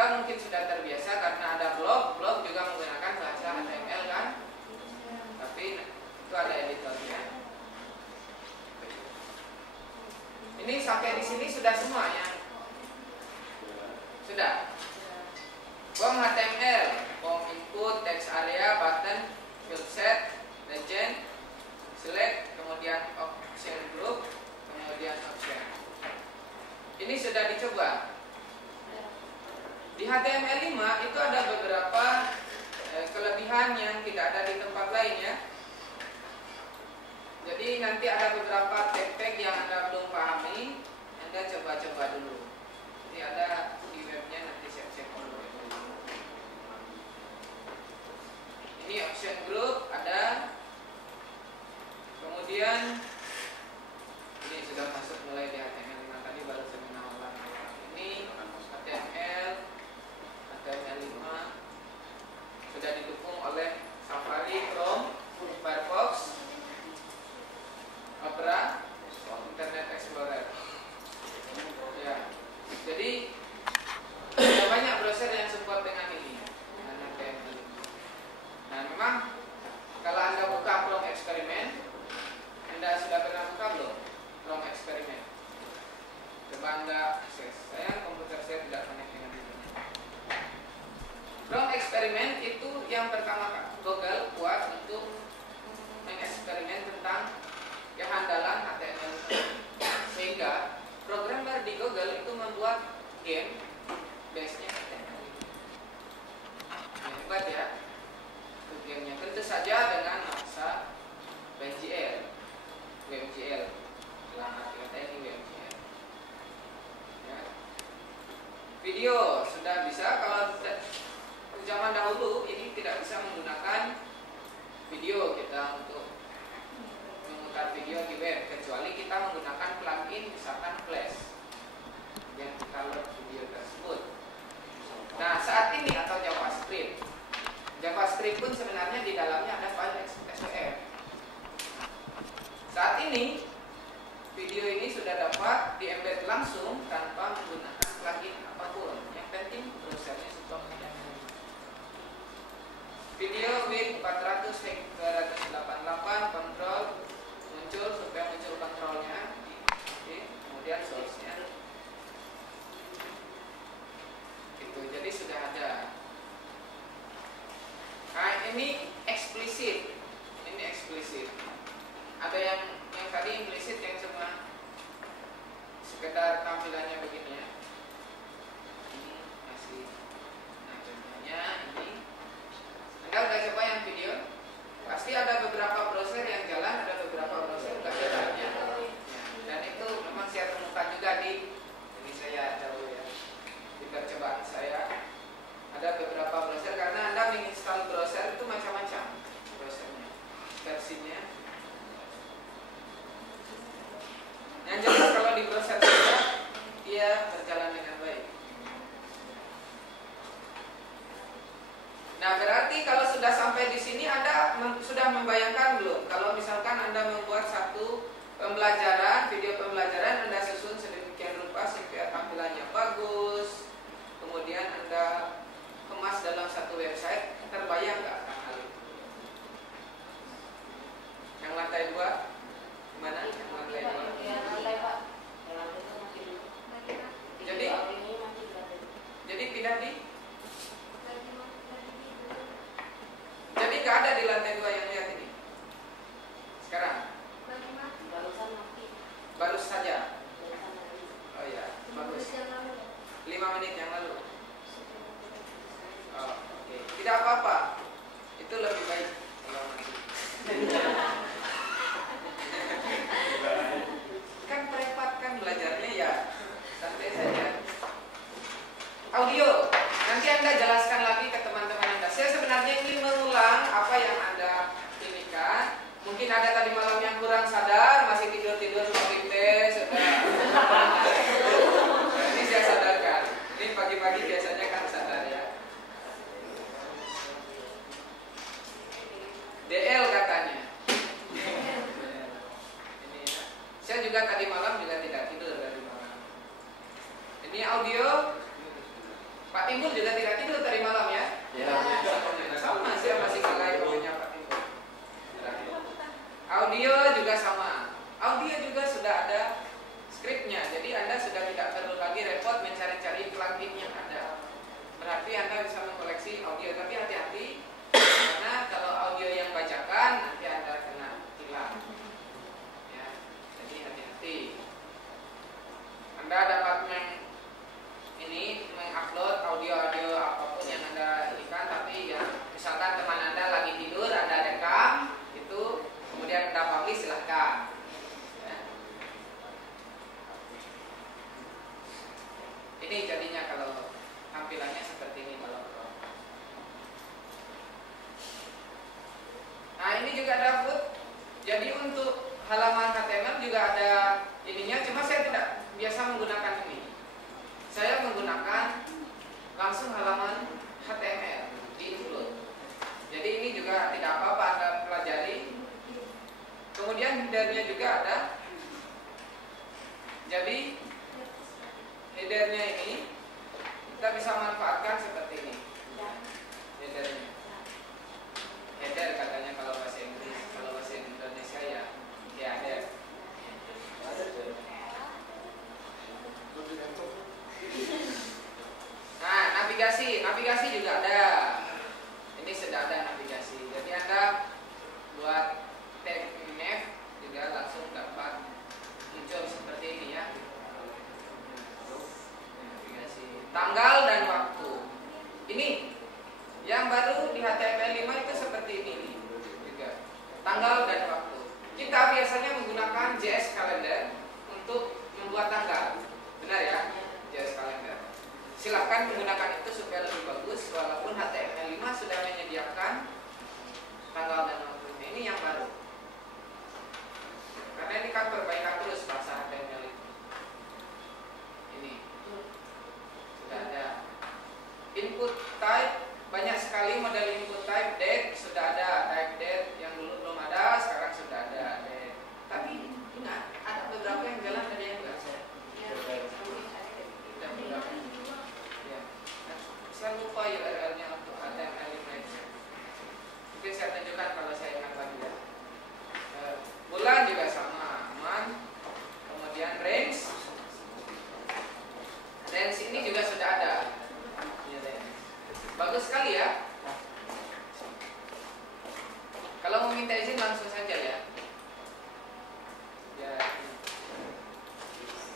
Anda mungkin sudah terbiasa karena ada blog juga menggunakan bahasa HTML kan? Tapi itu ada editornya. Ini sampai di sini sudah semuanya. Sudah. Form HTML, form input, text area, button, field set, legend, select, kemudian option group, kemudian option. Ini sudah dicoba. Di HTML5 itu ada beberapa kelebihan yang tidak ada di tempat lain ya. Jadi nanti ada beberapa tag-tag yang Anda belum pahami, Anda coba-coba dulu. Jadi ada di webnya, nanti cek dulu. Ini option group ada. Kemudian ini sudah masuk mulai di HTML5 tadi, baru saya menawar. Ini HTML5 sudah didukung oleh Safari, Chrome, Firefox, Opera, Internet Explorer. Ya, jadi ada banyak browser yang support dengan ini. Nah, memang kalau Anda buka Chrome Experiment, Anda sudah pernah buka belum Chrome Experiment? Coba Anda akses. Saya komputer saya tidak connect dengan internet. Chrome Experiment itu yang pertama Google buat untuk mengeksperimen tentang kehandalan HTML, sehingga programmer di Google itu membuat game base-nya HTML. Hebat ya, itu gamenya. Tentu saja dengan bahasa WebGL. Dalam arti kata ini WebGL. Ya. Video sudah bisa. Kalau zaman dahulu ini tidak bisa menggunakan video kita untuk memutar video di web, kecuali kita menggunakan plugin misalkan Flash yang kita load video tersebut. Nah, saat ini atau JavaScript pun sebenarnya di dalamnya ada file SVR. Saat ini video ini sudah dapat di-embed langsung tanpa menggunakan plugin apapun. Yang penting browsernya support video width 400x288 kontrol muncul supaya muncul kontrolnya. Oke, kemudian source-nya itu, jadi sudah ada. Nah, ini eksplisit. Ada yang tadi implisit yang cuma sekedar tampilannya begini ya. Ini masih, nah contohnya ini. Anda udah coba yang video? Pasti ada beberapa browser yang jalan, ada beberapa browser nggak jalannya. Dan itu memang saya temukan juga ini saya jauh ya, di percobaan saya. Ada beberapa browser, karena Anda menginstal browser itu macam-macam browsernya, versinya. Yang jelas kalau di browser saya, dia berjalan dengan baik. Nah, berarti kalau sudah sampai di sini Anda sudah membayangkan belum? Kalau misalkan Anda membuat satu pembelajaran, video pembelajaran, Anda susun sedemikian rupa supaya tampilannya bagus, kemudian Anda kemas dalam satu website, terbayang nggak hal itu? Yang lantai 2 mana? Yang lantai 2? Yang lantai Pak. Jadi pindah di? Jadi nggak ada di lantai 2 yang lihat ini. Sekarang? Baru saja. Oh ya, bagus. 5 menit yang lalu. Oh, oke. Tidak apa-apa. Itu lebih baik kalau nanti. Kan prepat kan belajarnya ya. Santai saja. Audio. Nanti Anda jelaskan lagi ke teman-teman Anda. Saya sebenarnya ingin mengulang apa yang Anda ini kan. Mungkin ada tadi malam yang kurang sadar, masih tidur-tidur copy paste, ini saya sadarkan. Ini pagi-pagi biasanya kan sadar ya. DL katanya. Ini ya. Saya juga tadi malam juga tidak tidur dari malam. Ini audio. Pak Timbul juga tidak tidur tadi malam ya? Ya. Sama, saya masih kalah punya Pak Timbul. Audio juga sama. Audio juga sudah ada skripnya, jadi Anda sudah tidak perlu lagi repot mencari-cari plugin yang ada. Berarti Anda bisa mengkoleksi audio, tapi hati-hati karena kalau audio yang bacakan nanti Anda kena tilang. Ya, jadi hati-hati. Anda dapat mengupload audio-audio apapun yang Anda inginkan, tapi ya misalkan teman Anda lagi tidur, Anda rekam itu, kemudian Anda publish, silahkan. Ya. Ini jadinya kalau tampilannya seperti ini kalau Chrome. Nah ini juga ada foot. Jadi untuk halaman HTML juga ada ininya, cuma saya tidak biasa menggunakan ini. Saya menggunakan langsung halaman HTML di include. Jadi ini juga tidak apa-apa Anda pelajari. Kemudian headernya juga ada. Jadi headernya ini kita bisa manfaatkan seperti ini. Headernya. Header katanya kalau bahasa Inggris, kalau bahasa Indonesia ya header. Nah, navigasi juga ada. Ini sudah ada navigasi. Jadi Anda buat tag nav juga langsung dapat muncul seperti ini ya. Navigasi. Tanggal dan waktu. Ini yang baru di HTML5 itu seperti ini nih, juga. Tanggal dan waktu. Kita biasanya menggunakan JS Calendar untuk membuat tanggal. Benar ya? JS Calendar. Silahkan menggunakan itu supaya lebih bagus, walaupun HTML5 sudah menyediakan tanggal dan waktunya. Ini yang baru. Karena ini kan perbaikan terus bahasa HTML itu. Ini sudah ada. Input type, banyak sekali model input type. Date sudah ada, type date yang dulu belum ada, sekarang sudah ada date. Tapi ingat, ada beberapa yang jalan, ada yang enggak. Saya lupa URL-nya untuk HTML5. Mungkin saya tunjukkan kalau saya ingat lagi ya. Bulan juga sama, month. Kemudian range. Range ini juga sudah ada. Bagus sekali ya. Kalau mau minta izin langsung saja ya.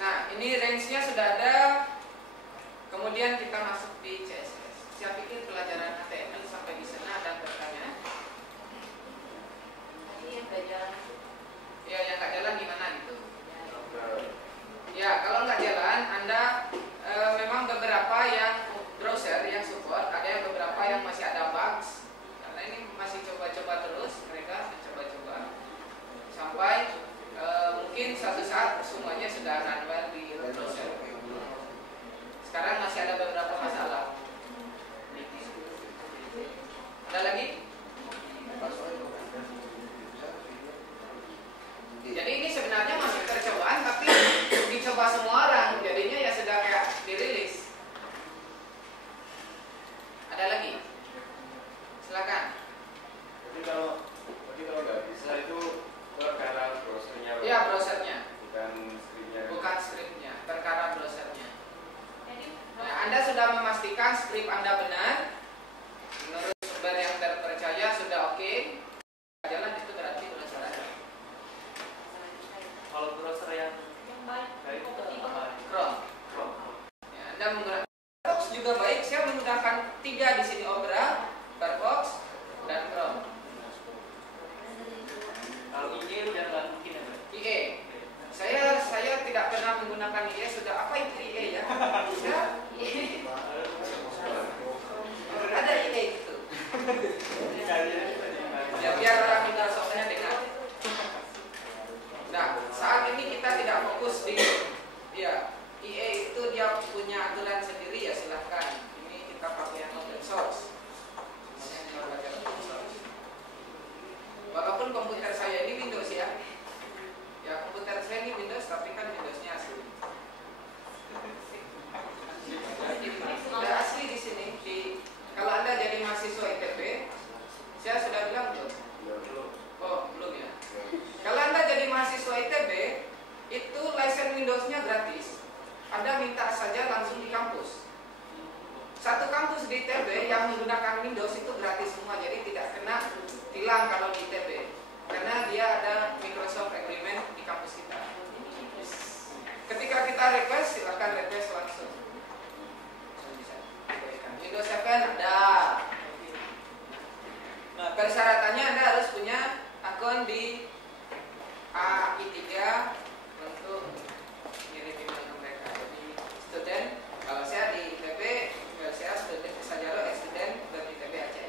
Nah, ini range-nya sudah ada. Kemudian kita masuk di CSS. Saya pikir pelajaran HTML sampai di sana ada pertanyaan. Tadi yang nggak jalan. Ya, yang nggak jalan gimana gitu? Ya, kalau nggak jalan, Anda memang beberapa yang browser yang support, ada yang beberapa yang masih ada bugs. Karena ini masih coba-coba terus, mereka mencoba-coba sampai mungkin suatu saat semuanya sudah run well di browser. Sekarang masih ada beberapa masalah. Ada lagi? Jadi ini sebenarnya masih percobaan, tapi dicoba semua orang, jadinya ya sudah kayak dirilis. Ada lagi? Silakan. Jadi kalau nggak bisa itu perkara browsernya. Iya, browsernya. Bukan skripnya. Bukan skripnya, perkara browsernya. Nah, Anda sudah memastikan skrip Anda benar, menurut sumber yang terpercaya sudah oke. Jalan itu berarti browser Anda. Kalau browser yang baik itu apa? Chrome. Ya, Anda menggunakan Firefox juga baik. Saya menggunakan 3 di sini, Opera, Firefox, dan Chrome. Kalau IE udah nggak mungkin ya, Pak? IE. Saya tidak pernah menggunakan IE. Sudah apa itu IE ya? Ada IE gitu. Ya, biar orang Microsoft-nya dengar. Nah, saat ini kita tidak fokus di ya IE itu dia punya aturan sendiri, ya silahkan. Ini kita pakai yang open source. Semuanya kita pakai open source. Walaupun komputer saya ini Windows ya. Ya, komputer saya ini Windows, tapi kan Windowsnya asli. Sudah asli itu license Windows-nya gratis. Anda minta saja langsung di kampus. Satu kampus di ITB yang menggunakan Windows itu gratis semua, jadi tidak kena tilang kalau di ITB, karena dia ada Microsoft Agreement di kampus kita. Ketika kita request, silakan request langsung. Windows 7 ada. Nah, persyaratannya Anda harus punya akun di AI3 untuk ngirim email ke mereka. Jadi student, kalau saya di ITB, saya student Sajaro student dari ITB Aceh.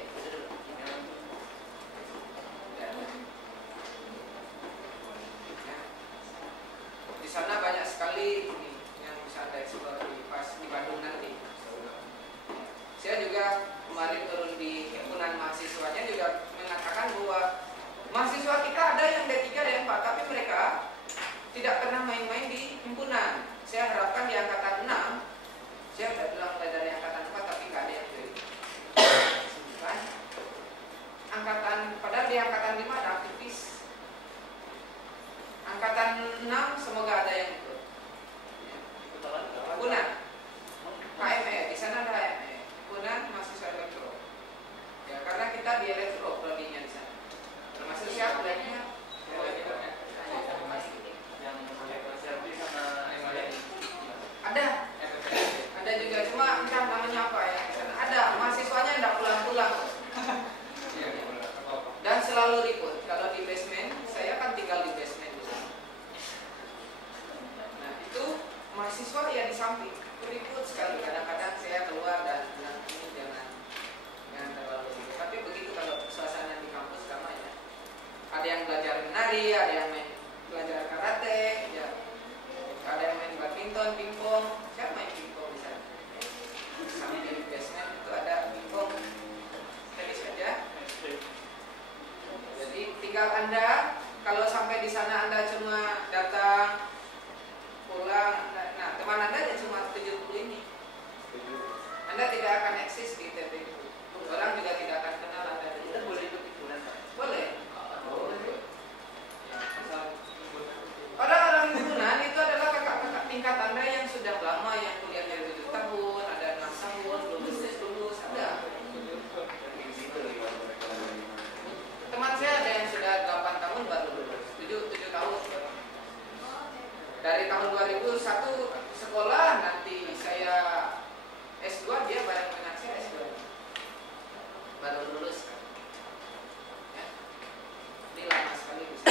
Di sana banyak sekali ini yang bisa Anda eksplor di Bandung nanti. Saya juga kemarin turun di himpunan mahasiswanya juga mengatakan bahwa mahasiswa kita ada yang D3 dan 4, tapi mereka tidak pernah main-main di himpunan. Saya harapkan di angkatan 6, saya sudah bilang mulai dari angkatan 4 tapi nggak ada yang jadi. Padahal di angkatan 5 ada aktivis. Angkatan 6 semoga ada yang ikut. Himpunan HME, di sana ada HME, himpunan mahasiswa elektro. Ya, karena kita di elektro prodinya di sana. Termasuk siapa lainnya? Ada juga, cuma entah namanya apa ya. Ada mahasiswanya tidak pulang-pulang dan selalu ribut. Kalau di basement, saya kan tinggal di basement. Nah itu mahasiswa ya di samping ribut sekali. Kadang-kadang saya keluar dan bilang ini jangan terlalu ribut. Tapi begitu kalau suasana di kampus sama ya. Ada yang belajar menari, ada yang belajar karate, ya. Ada yang main badminton, pingpong. Saya main pingpong di sana. Sampai di basement itu ada pingpong. Jadi saja. Jadi tinggal Anda, kalau sampai di sana Anda cuma datang, pulang, nah teman Anda ya cuma 70 ini. Anda tidak akan eksis di ITB. Orang juga tidak akan kenal Anda. Kita boleh ikut himpunan, Pak? Boleh. Orang-orang himpunan itu adalah kakak-kakak tingkat Anda yang sudah lama, yang kuliahnya 7 tahun, ada 6 tahun, belum lulus, ada. Teman saya ada yang sudah 8 tahun baru lulus, 7 tahun. Dari tahun 2001 sekolah, nanti saya S2, dia bareng dengan saya S2. Baru lulus. Ya. Ini lama sekali bisa.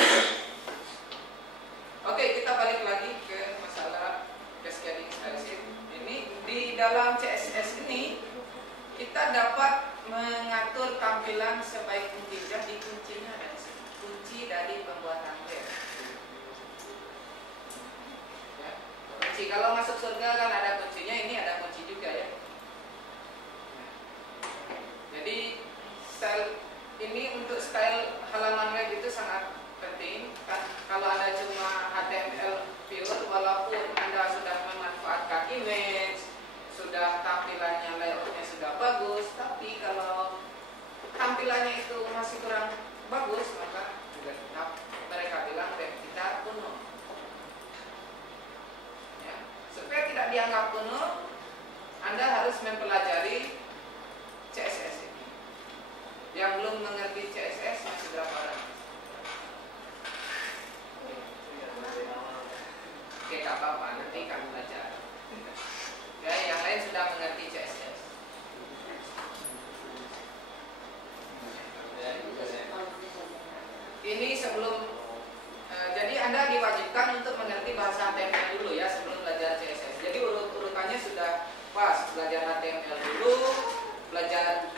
Oke, kita balik lagi ke masalah cascading styleship. Ini di dalam CSS ini kita dapat mengatur tampilan sebaik mungkin. Jadi kuncinya ada di sini. Kunci dari pembuatan web. Ya. Kunci kalau masuk surga kan ada kuncinya, ini ada kunci juga ya. Jadi style ini untuk style halaman web itu sangat penting. Kalau Anda cuma HTML pure, walaupun Anda sudah memanfaatkan image, sudah tampilannya layoutnya sudah bagus, tapi kalau tampilannya itu masih kurang bagus, maka juga tetap mereka bilang web kita kuno. Ya. Supaya tidak dianggap kuno, Anda harus mempelajari CSS ini. Yang belum mengerti CSS masih berapa orang? Oke, gak apa-apa, nanti kami belajar. Ya, yang lain sudah mengerti CSS. Ini sebelum jadi Anda diwajibkan untuk mengerti bahasa HTML dulu ya sebelum belajar CSS. Jadi urutannya sudah pas, belajar HTML dulu, belajar